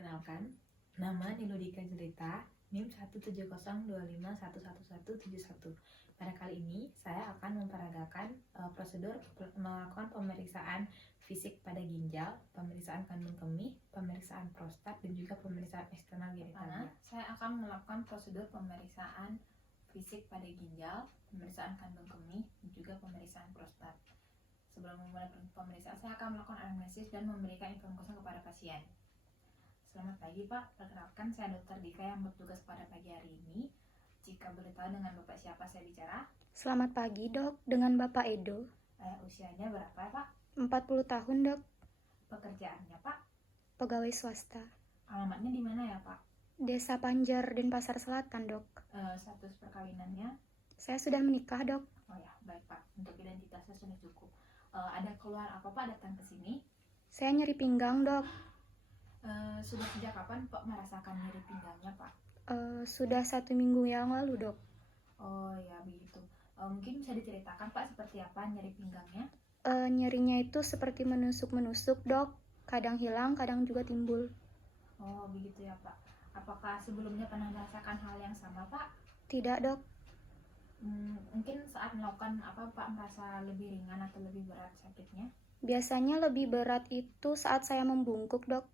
Perkenalkan, nama Niludika Jelita, NIM 17025111171. Pada kali ini, saya akan memperagakan prosedur melakukan pemeriksaan fisik pada ginjal, pemeriksaan kandung kemih, pemeriksaan prostat, dan juga pemeriksaan eksternal genitalia. Saya akan melakukan prosedur pemeriksaan fisik pada ginjal, pemeriksaan kandung kemih, dan juga pemeriksaan prostat. Sebelum memulai pemeriksaan, saya akan melakukan anamnesis dan memberikan informasi kepada pasien. Selamat pagi Pak, perkenalkan saya Dr. Dika yang bertugas pada pagi hari ini. Jika boleh tahu dengan Bapak siapa saya bicara? Selamat pagi dok, dengan Bapak Edo. Usianya berapa Pak? 40 tahun dok, Pekerjaannya Pak? pegawai swasta. Alamatnya di mana ya Pak? Desa Panjar, Denpasar Selatan dok. Status perkawinannya? Saya sudah menikah dok. Oh ya, baik Pak, untuk identitasnya sudah cukup. Ada keluhan apa Pak datang ke sini? Saya nyeri pinggang dok. Sudah sejak kapan Pak merasakan nyeri pinggangnya Pak? Sudah 1 minggu yang lalu dok. Oh ya begitu. Mungkin bisa diceritakan Pak seperti apa nyeri pinggangnya? Nyerinya itu seperti menusuk-menusuk dok. Kadang hilang, kadang juga timbul. Oh begitu ya Pak. Apakah sebelumnya pernah merasakan hal yang sama Pak? Tidak dok. Mungkin saat melakukan apa Pak merasa lebih ringan atau lebih berat sakitnya? Biasanya lebih berat itu saat saya membungkuk dok.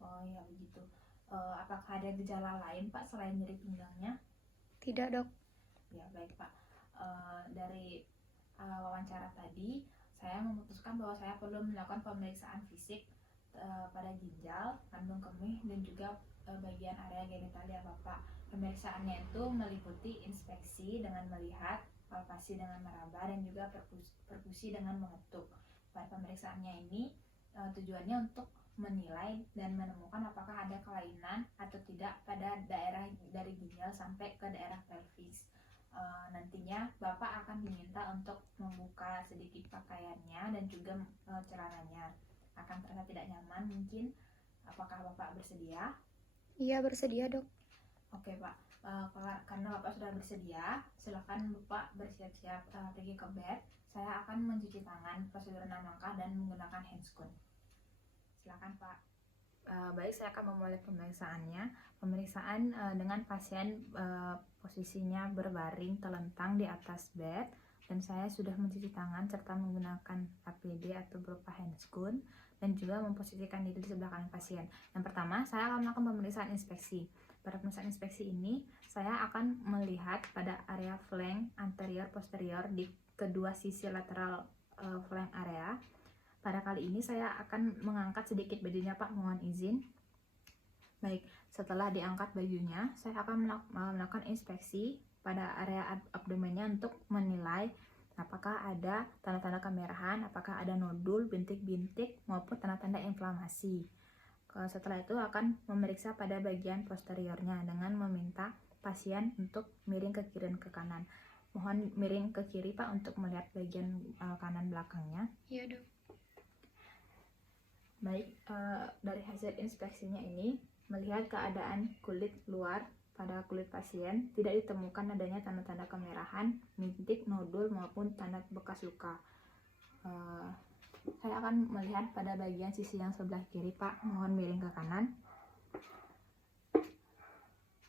Oh ya begitu. Apakah ada gejala lain Pak selain nyeri pinggangnya? Tidak dok. Ya baik Pak. Dari wawancara tadi, saya memutuskan bahwa saya perlu melakukan pemeriksaan fisik pada ginjal, kandung kemih, dan juga bagian area genitalia Bapak. Pemeriksaannya itu meliputi inspeksi dengan melihat, palpasi dengan meraba, dan juga perkusi dengan mengetuk. Pada pemeriksaannya ini tujuannya untuk menilai dan menemukan apakah ada kelainan atau tidak pada daerah dari ginjal sampai ke daerah pelvis. Nantinya Bapak akan diminta untuk membuka sedikit pakaiannya dan juga celananya. Akan terasa tidak nyaman mungkin. Apakah Bapak bersedia? Iya bersedia dok. Oke Pak, karena Bapak sudah bersedia, silakan Bapak bersiap-siap pergi ke bed. Saya akan mencuci tangan prosedur 6 langkah dan menggunakan handscoon. Silakan Pak. Baik, saya akan memulai pemeriksaannya. Pemeriksaan dengan pasien posisinya berbaring telentang di atas bed, dan saya sudah mencuci tangan serta menggunakan APD atau berupa handscoon, dan juga memposisikan diri di sebelah kanan pasien. Yang pertama, saya akan melakukan pemeriksaan inspeksi. Pada pemeriksaan inspeksi ini, saya akan melihat pada area flank anterior posterior di kedua sisi lateral flank area. Pada kali ini saya akan mengangkat sedikit bajunya Pak, mohon izin. Baik, setelah diangkat bajunya, saya akan melakukan inspeksi pada area abdomennya untuk menilai apakah ada tanda-tanda kemerahan, apakah ada nodul, bintik-bintik, maupun tanda-tanda inflamasi. Setelah itu akan memeriksa pada bagian posteriornya dengan meminta pasien untuk miring ke kiri dan ke kanan. Mohon miring ke kiri Pak untuk melihat bagian kanan belakangnya. Iya dok. Baik, dari hasil inspeksinya ini, melihat keadaan kulit luar pada kulit pasien, tidak ditemukan adanya tanda-tanda kemerahan, bintik, nodul, maupun tanda bekas luka. Saya akan melihat pada bagian sisi yang sebelah kiri Pak, mohon miring ke kanan.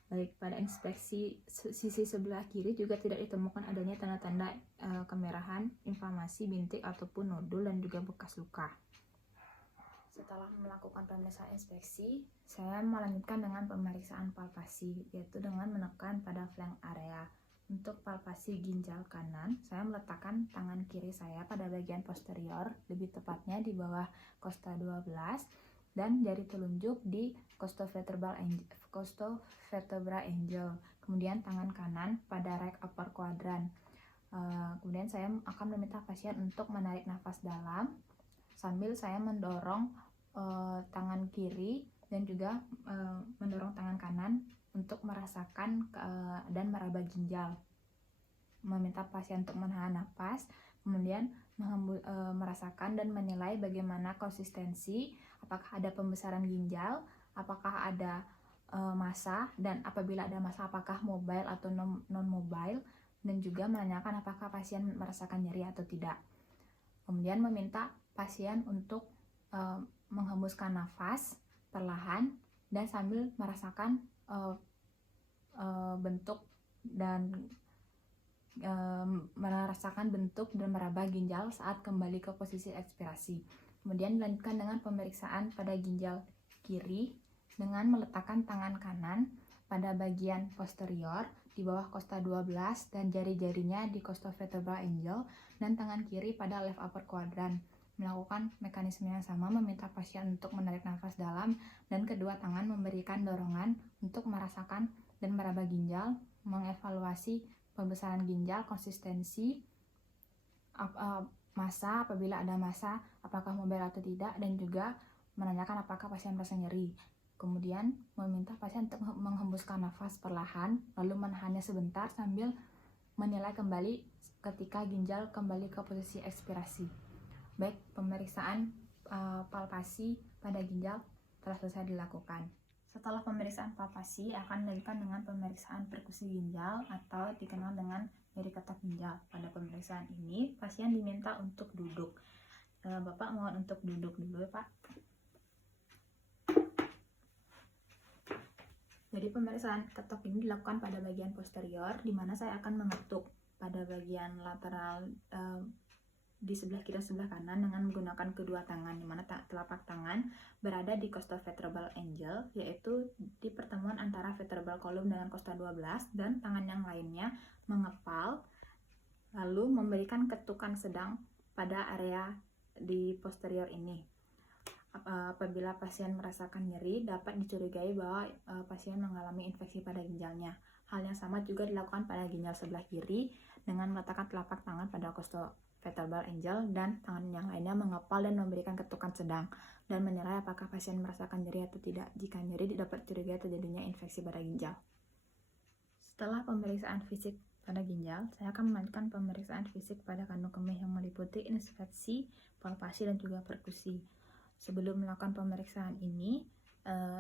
Baik, pada inspeksi sisi sebelah kiri juga tidak ditemukan adanya tanda-tanda kemerahan, inflamasi, bintik, ataupun nodul, dan juga bekas luka. Setelah melakukan pemeriksaan inspeksi, saya melanjutkan dengan pemeriksaan palpasi, yaitu dengan menekan pada flank area. Untuk palpasi ginjal kanan, saya meletakkan tangan kiri saya pada bagian posterior, lebih tepatnya di bawah costa 12, dan jari telunjuk di costovertebral angle. Kemudian tangan kanan pada right upper quadrant. Kemudian saya akan meminta pasien untuk menarik nafas dalam, sambil saya mendorong tangan kiri dan juga mendorong tangan kanan untuk merasakan dan meraba ginjal. Meminta pasien untuk menahan nafas, kemudian merasakan dan menilai bagaimana konsistensi, apakah ada pembesaran ginjal, apakah ada massa, dan apabila ada massa apakah mobile atau non-mobile, dan juga menanyakan apakah pasien merasakan nyeri atau tidak. Kemudian meminta pasien untuk menghembuskan nafas perlahan dan sambil merasakan bentuk dan meraba ginjal saat kembali ke posisi ekspirasi. Kemudian dilanjutkan dengan pemeriksaan pada ginjal kiri dengan meletakkan tangan kanan pada bagian posterior di bawah costa 12 dan jari-jarinya di costovertebral angle dan tangan kiri pada left upper quadrant. Melakukan mekanisme yang sama, meminta pasien untuk menarik nafas dalam dan kedua tangan memberikan dorongan untuk merasakan dan meraba ginjal, mengevaluasi pembesaran ginjal, konsistensi, massa apabila ada massa, apakah mobile atau tidak, dan juga menanyakan apakah pasien merasa nyeri. Kemudian meminta pasien untuk menghembuskan nafas perlahan, lalu menahannya sebentar sambil menilai kembali ketika ginjal kembali ke posisi ekspirasi. Baik, pemeriksaan palpasi pada ginjal telah selesai dilakukan. Setelah pemeriksaan palpasi akan dilanjutkan dengan pemeriksaan perkusi ginjal atau dikenal dengan nyeri ketok ginjal. Pada pemeriksaan ini pasien diminta untuk duduk. Bapak mohon untuk duduk dulu ya Pak. Jadi pemeriksaan ketok ini dilakukan pada bagian posterior, di mana saya akan mengetuk pada bagian lateral di sebelah kiri dan sebelah kanan dengan menggunakan kedua tangan, di mana telapak tangan berada di costovertebral angle, yaitu di pertemuan antara vertebral column dengan costa 12, dan tangan yang lainnya mengepal lalu memberikan ketukan sedang pada area di posterior ini. Apabila pasien merasakan nyeri, dapat dicurigai bahwa pasien mengalami infeksi pada ginjalnya. Hal yang sama juga dilakukan pada ginjal sebelah kiri dengan meletakkan telapak tangan pada costovertebral angle dan tangan yang lainnya mengepal dan memberikan ketukan sedang dan menilai apakah pasien merasakan nyeri atau tidak. Jika nyeri, dapat dicurigai terjadinya infeksi pada ginjal. Setelah pemeriksaan fisik pada ginjal, saya akan melanjutkan pemeriksaan fisik pada kandung kemih yang meliputi inspeksi, palpasi, dan juga perkusi. Sebelum melakukan pemeriksaan ini,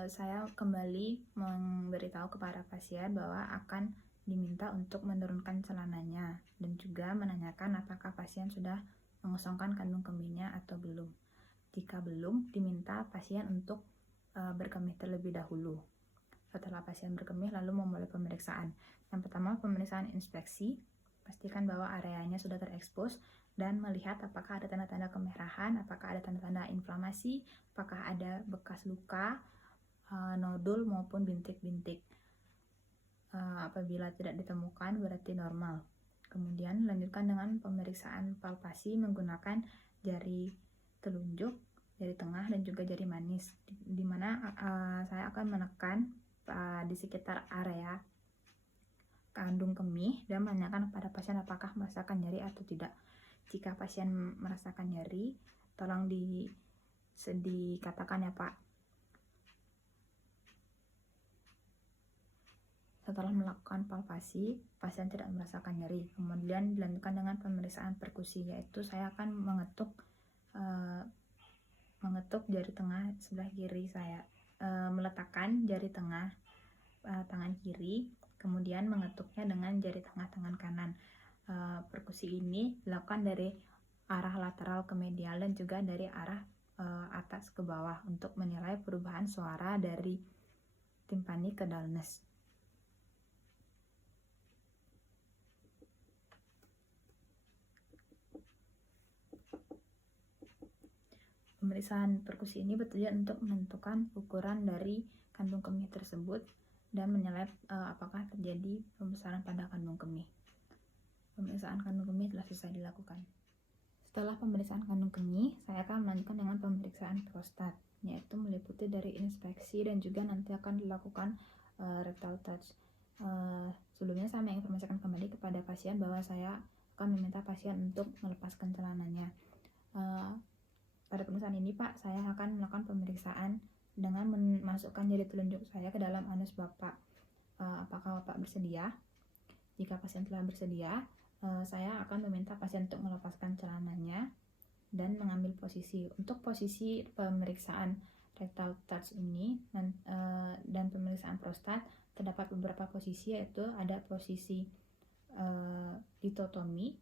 saya kembali memberitahu kepada pasien bahwa akan diminta untuk menurunkan celananya dan juga menanyakan apakah pasien sudah mengosongkan kandung kemihnya atau belum. Jika belum, diminta pasien untuk berkemih terlebih dahulu. Setelah pasien berkemih, lalu memulai pemeriksaan. Yang pertama, pemeriksaan inspeksi. Pastikan bahwa areanya sudah terekspos dan melihat apakah ada tanda-tanda kemerahan, apakah ada tanda-tanda inflamasi, apakah ada bekas luka, nodul maupun bintik-bintik. Apabila tidak ditemukan, berarti normal. Kemudian lanjutkan dengan pemeriksaan palpasi menggunakan jari telunjuk, jari tengah, dan juga jari manis, di mana saya akan menekan di sekitar area kandung kemih dan menanyakan kepada pasien apakah merasakan nyeri atau tidak. Jika pasien merasakan nyeri, tolong dikatakan ya Pak. Setelah melakukan palpasi, pasien tidak merasakan nyeri. Kemudian dilanjutkan dengan pemeriksaan perkusi, yaitu saya akan mengetuk jari tengah sebelah kiri saya, meletakkan jari tengah tangan kiri, kemudian mengetuknya dengan jari tengah tangan kanan. Perkusi ini dilakukan dari arah lateral ke medial dan juga dari arah atas ke bawah untuk menilai perubahan suara dari timpani ke dullness. Pemeriksaan perkusi ini bertujuan untuk menentukan ukuran dari kandung kemih tersebut dan menilai apakah terjadi pembesaran pada kandung kemih. Pemeriksaan kandung kemih telah selesai dilakukan. Setelah pemeriksaan kandung kemih, saya akan melanjutkan dengan pemeriksaan prostat, yaitu meliputi dari inspeksi dan juga nanti akan dilakukan rectal touch. Sebelumnya saya menginformasikan kembali kepada pasien bahwa saya akan meminta pasien untuk melepaskan celananya. Pada pemeriksaan ini Pak, saya akan melakukan pemeriksaan dengan memasukkan jari telunjuk saya ke dalam anus Bapak. Apakah Bapak bersedia? Jika pasien telah bersedia, saya akan meminta pasien untuk melepaskan celananya dan mengambil posisi. Untuk posisi pemeriksaan rectal touch ini dan pemeriksaan prostat, terdapat beberapa posisi, yaitu ada posisi litotomi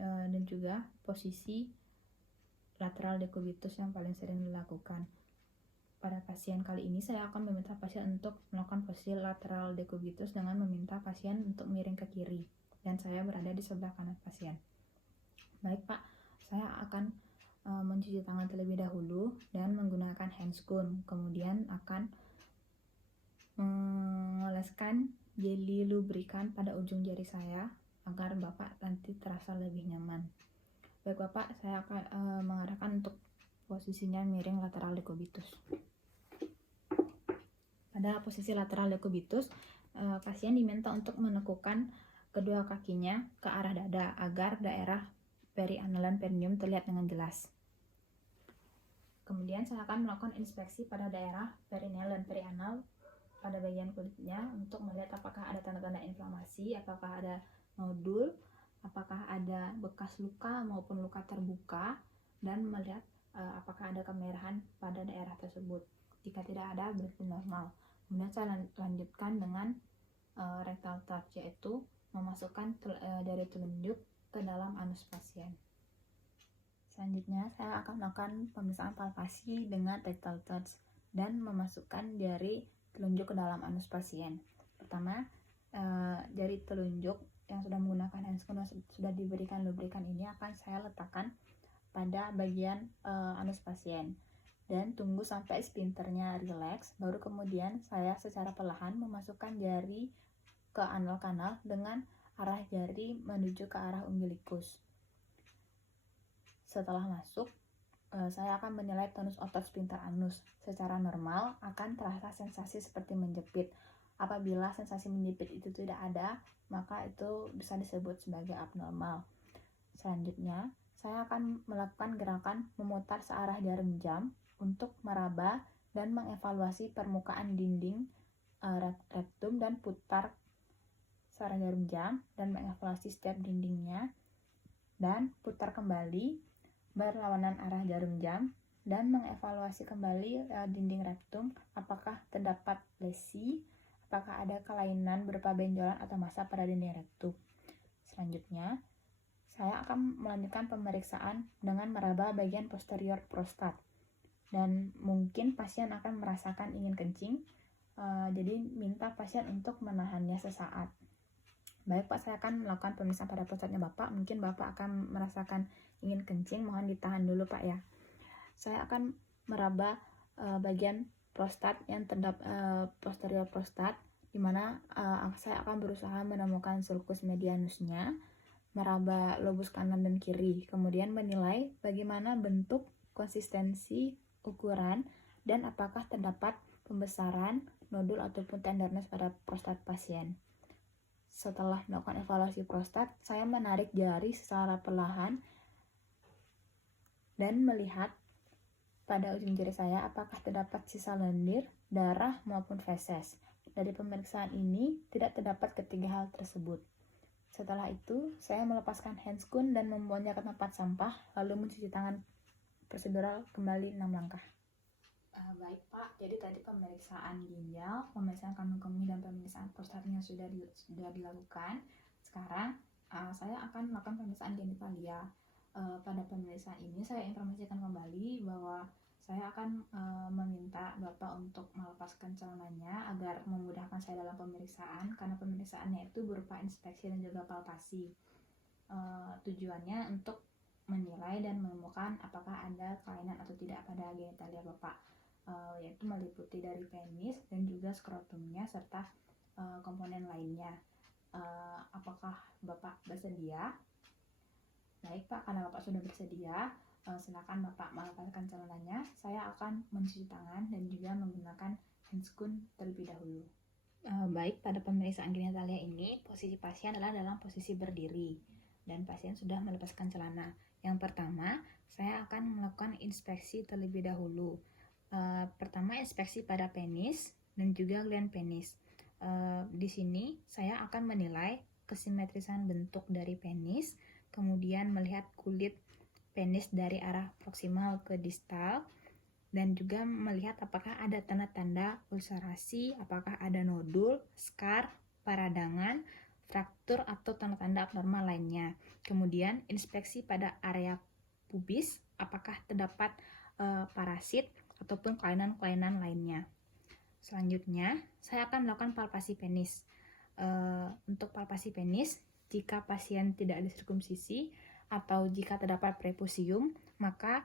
dan juga posisi lateral decubitus yang paling sering dilakukan. Pada pasien. Kali ini saya akan meminta pasien untuk melakukan posisi lateral decubitus dengan meminta pasien untuk miring ke kiri, dan saya berada di sebelah kanan pasien. Baik Pak, saya akan mencuci tangan terlebih dahulu dan menggunakan handscoon, kemudian akan mengoleskan jeli lubrikan pada ujung jari saya agar Bapak nanti terasa lebih nyaman. Baik Bapak, saya akan mengarahkan untuk posisinya miring lateral decubitus. Pada posisi lateral decubitus, pasien diminta untuk menekukan kedua kakinya ke arah dada agar daerah perianal dan perineum terlihat dengan jelas. Kemudian saya akan melakukan inspeksi pada daerah perineal dan perianal pada bagian kulitnya untuk melihat apakah ada tanda-tanda inflamasi, apakah ada nodul, apakah ada bekas luka maupun luka terbuka, dan melihat apakah ada kemerahan pada daerah tersebut. Jika tidak ada, berarti normal. Kemudian saya lanjutkan dengan rectal touch, yaitu memasukkan jari telunjuk ke dalam anus pasien. Selanjutnya saya akan melakukan pemeriksaan palpasi dengan rectal touch dan memasukkan jari telunjuk ke dalam anus pasien. Pertama, jari telunjuk yang sudah menggunakan handscoon sudah diberikan lubrikan ini akan saya letakkan pada bagian anus pasien dan tunggu sampai sphincternya rileks, baru kemudian saya secara perlahan memasukkan jari ke anal kanal dengan arah jari menuju ke arah umbilikus. Setelah masuk, saya akan menilai tonus otot sphincter anus. Secara normal akan terasa sensasi seperti menjepit. Apabila sensasi menjepit itu tidak ada, maka itu bisa disebut sebagai abnormal. Selanjutnya, saya akan melakukan gerakan memutar searah jarum jam untuk meraba dan mengevaluasi permukaan dinding rectum dan putar searah jarum jam dan mengevaluasi setiap dindingnya, dan putar kembali berlawanan arah jarum jam dan mengevaluasi kembali dinding rektum apakah terdapat lesi, apakah ada kelainan berupa benjolan atau massa pada dinding rektum. Selanjutnya, saya akan melanjutkan pemeriksaan dengan meraba bagian posterior prostat, dan mungkin pasien akan merasakan ingin kencing, jadi minta pasien untuk menahannya sesaat. Baik Pak, saya akan melakukan pemeriksaan pada prostatnya Bapak. Mungkin Bapak akan merasakan ingin kencing, mohon ditahan dulu Pak ya. Saya akan meraba bagian prostat yang terdapat posterior prostat, di mana saya akan berusaha menemukan sulcus medianusnya, meraba lobus kanan dan kiri, kemudian menilai bagaimana bentuk, konsistensi, ukuran, dan apakah terdapat pembesaran, nodul ataupun tenderness pada prostat pasien. Setelah melakukan evaluasi prostat, saya menarik jari secara perlahan dan melihat pada ujung jari saya apakah terdapat sisa lendir, darah maupun feses. Dari pemeriksaan ini tidak terdapat ketiga hal tersebut. Setelah itu, saya melepaskan handscoon dan membawanya ke tempat sampah, lalu mencuci tangan prosedural kembali 6 langkah. Baik Pak, jadi tadi pemeriksaan ginjal, pemeriksaan kandung kemih, dan pemeriksaan prostatnya sudah dilakukan. Sekarang saya akan melakukan pemeriksaan genitalia. Pada pemeriksaan ini saya informasikan kembali bahwa saya akan meminta Bapak untuk melepaskan celananya agar memudahkan saya dalam pemeriksaan, karena pemeriksaannya itu berupa inspeksi dan juga palpasi. Tujuannya untuk menilai dan menemukan apakah ada kelainan atau tidak pada genitalia Bapak, yaitu meliputi dari penis dan juga skrotumnya serta komponen lainnya. Apakah Bapak bersedia? Baik Pak, karena Bapak sudah bersedia, silakan Bapak melepaskan celananya. Saya akan mencuci tangan dan juga menggunakan handscoon terlebih dahulu. Baik, pada pemeriksaan genitalia ini posisi pasien adalah dalam posisi berdiri dan pasien sudah melepaskan celana. Yang pertama, saya akan melakukan inspeksi terlebih dahulu. Pertama, inspeksi pada penis dan juga gland penis. Di sini saya akan menilai kesimetrisan bentuk dari penis, kemudian melihat kulit penis dari arah proksimal ke distal, dan juga melihat apakah ada tanda-tanda ulcerasi, apakah ada nodul, scar, peradangan, fraktur, atau tanda-tanda abnormal lainnya. Kemudian inspeksi pada area pubis, apakah terdapat parasit ataupun kelainan-kelainan lainnya. Selanjutnya, saya akan melakukan palpasi penis. Untuk palpasi penis, jika pasien tidak disirkumsisi atau jika terdapat prepusium, maka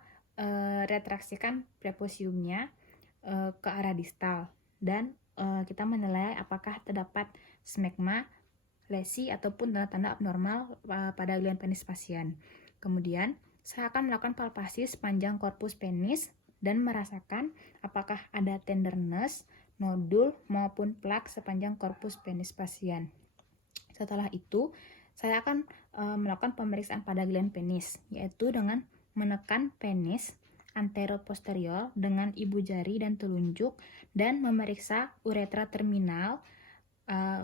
retraksikan prepusiumnya ke arah distal dan kita menilai apakah terdapat smegma, lesi ataupun tanda-tanda abnormal pada gland penis pasien. Kemudian, saya akan melakukan palpasi sepanjang korpus penis dan merasakan apakah ada tenderness, nodul maupun plak sepanjang korpus penis pasien. Setelah itu, saya akan melakukan pemeriksaan pada gland penis, yaitu dengan menekan penis antero-posterior dengan ibu jari dan telunjuk dan memeriksa uretra terminal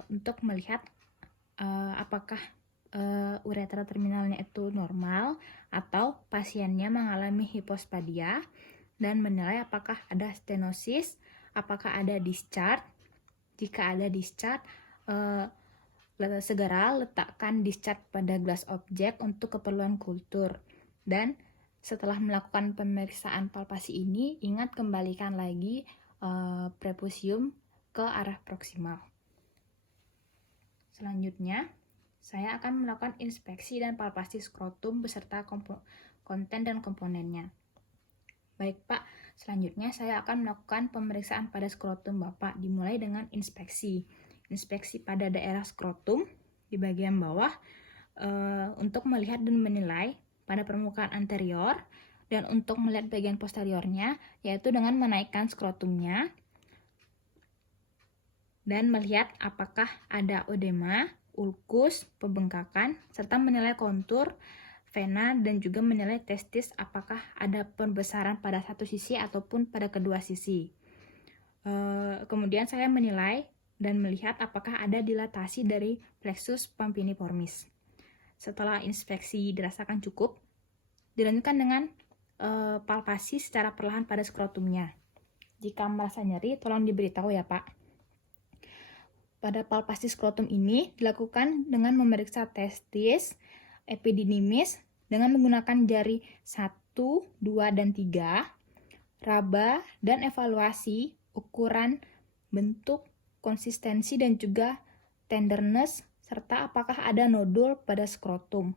untuk melihat apakah uretra terminalnya itu normal atau pasiennya mengalami hipospadia dan menilai apakah ada stenosis, apakah ada discharge. Jika ada discharge, segera letakkan discharge pada gelas objek untuk keperluan kultur. Dan setelah melakukan pemeriksaan palpasi ini, ingat kembalikan lagi prepusium ke arah proksimal. Selanjutnya, saya akan melakukan inspeksi dan palpasi skrotum beserta konten dan komponennya. Baik Pak, selanjutnya saya akan melakukan pemeriksaan pada skrotum Bapak, dimulai dengan inspeksi. Inspeksi pada daerah skrotum di bagian bawah untuk melihat dan menilai pada permukaan anterior, dan untuk melihat bagian posteriornya, yaitu dengan menaikkan skrotumnya dan melihat apakah ada odema, ulkus, pembengkakan, serta menilai kontur vena dan juga menilai testis apakah ada pembesaran pada satu sisi ataupun pada kedua sisi. Kemudian saya menilai dan melihat apakah ada dilatasi dari plexus pampiniformis. Setelah inspeksi dirasakan cukup, dilanjutkan dengan palpasi secara perlahan pada skrotumnya. Jika merasa nyeri, tolong diberitahu ya Pak. Pada palpasi skrotum ini dilakukan dengan memeriksa testis, epididymis dengan menggunakan jari 1, 2, dan 3, raba, dan evaluasi ukuran, bentuk, konsistensi, dan juga tenderness, serta apakah ada nodul pada skrotum.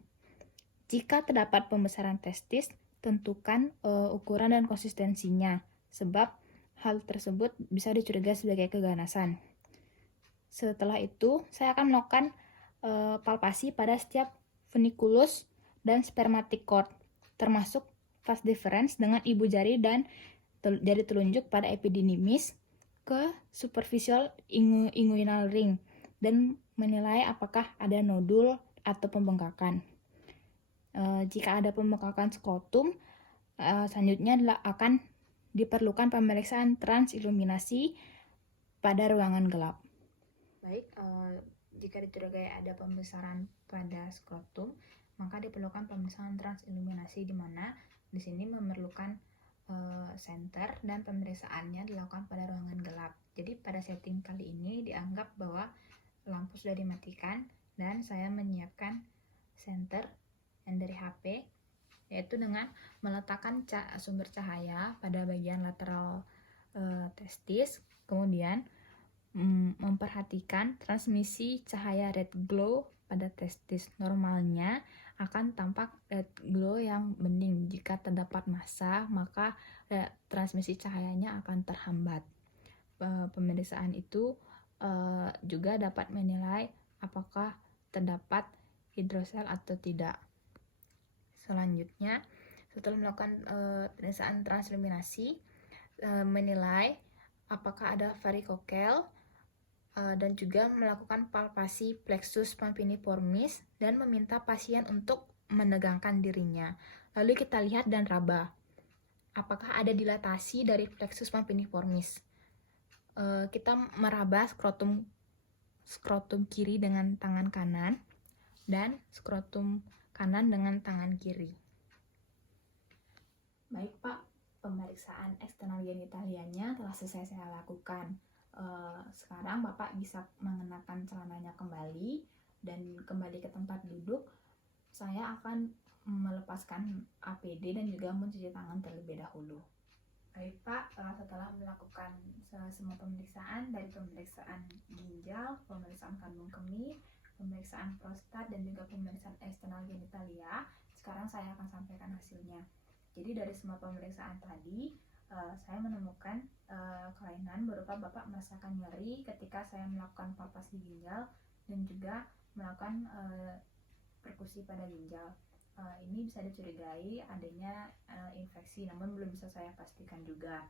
Jika terdapat pembesaran testis, tentukan ukuran dan konsistensinya, sebab hal tersebut bisa dicurigai sebagai keganasan. Setelah itu, saya akan melakukan palpasi pada setiap funiculus dan spermatic cord, termasuk vas deferens dengan ibu jari dan jari telunjuk pada epididymis ke superficial inguinal ring dan menilai apakah ada nodul atau pembengkakan. Jika ada pembengkakan skrotum, selanjutnya akan diperlukan pemeriksaan transiluminasi pada ruangan gelap. Baik, jika dicurigai ada pembesaran pada skrotum, maka diperlukan pemeriksaan transiluminasi, di mana di sini memerlukan senter dan pemeriksaannya dilakukan pada ruangan gelap. Jadi pada setting kali ini dianggap bahwa lampu sudah dimatikan dan saya menyiapkan senter yang dari HP, yaitu dengan meletakkan sumber cahaya pada bagian lateral testis, kemudian memperhatikan transmisi cahaya red glow pada testis. Normalnya akan tampak red glow yang bening. Jika terdapat massa, maka transmisi cahayanya akan terhambat. Pemeriksaan itu juga dapat menilai apakah terdapat hidrosel atau tidak. Selanjutnya, setelah melakukan pemeriksaan transluminasi, menilai apakah ada varikokel, dan juga melakukan palpasi plexus pampiniformis dan meminta pasien untuk menegangkan dirinya. Lalu kita lihat dan raba apakah ada dilatasi dari plexus pampiniformis. Kita meraba skrotum kiri dengan tangan kanan dan skrotum kanan dengan tangan kiri. Baik Pak, pemeriksaan eksternal genitalianya telah selesai saya lakukan. Sekarang Bapak bisa mengenakan celananya kembali dan kembali ke tempat duduk. Saya akan melepaskan APD dan juga mencuci tangan terlebih dahulu. Baik Pak, setelah melakukan semua pemeriksaan dari pemeriksaan ginjal, pemeriksaan kandung kemih, pemeriksaan prostat dan juga pemeriksaan eksternal genitalia, sekarang saya akan sampaikan hasilnya. Jadi dari semua pemeriksaan tadi, saya menemukan kelainan berupa Bapak merasakan nyeri ketika saya melakukan palpasi ginjal dan juga melakukan perkusi pada ginjal. Ini bisa dicurigai adanya infeksi, namun belum bisa saya pastikan juga.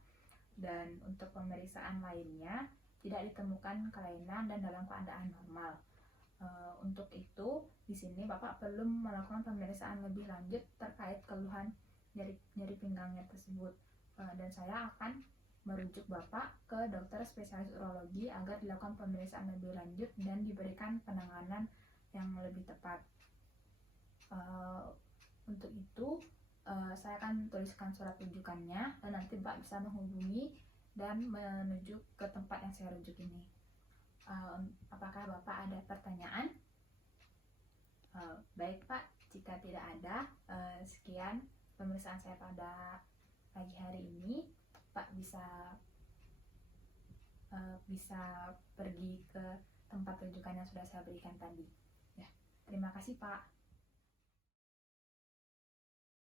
Dan untuk pemeriksaan lainnya tidak ditemukan kelainan dan dalam keadaan normal. Untuk itu, di sini Bapak perlu melakukan pemeriksaan lebih lanjut terkait keluhan nyeri pinggangnya tersebut. Dan saya akan merujuk Bapak ke dokter spesialis urologi agar dilakukan pemeriksaan lebih lanjut dan diberikan penanganan yang lebih tepat. Untuk itu saya akan tuliskan surat rujukannya dan nanti Pak bisa menghubungi dan menuju ke tempat yang saya rujuk ini. Apakah Bapak ada pertanyaan? Baik Pak, jika tidak ada, sekian pemeriksaan saya pada pagi hari ini. Pak bisa pergi ke tempat rujukan yang sudah saya berikan tadi. Ya, terima kasih Pak.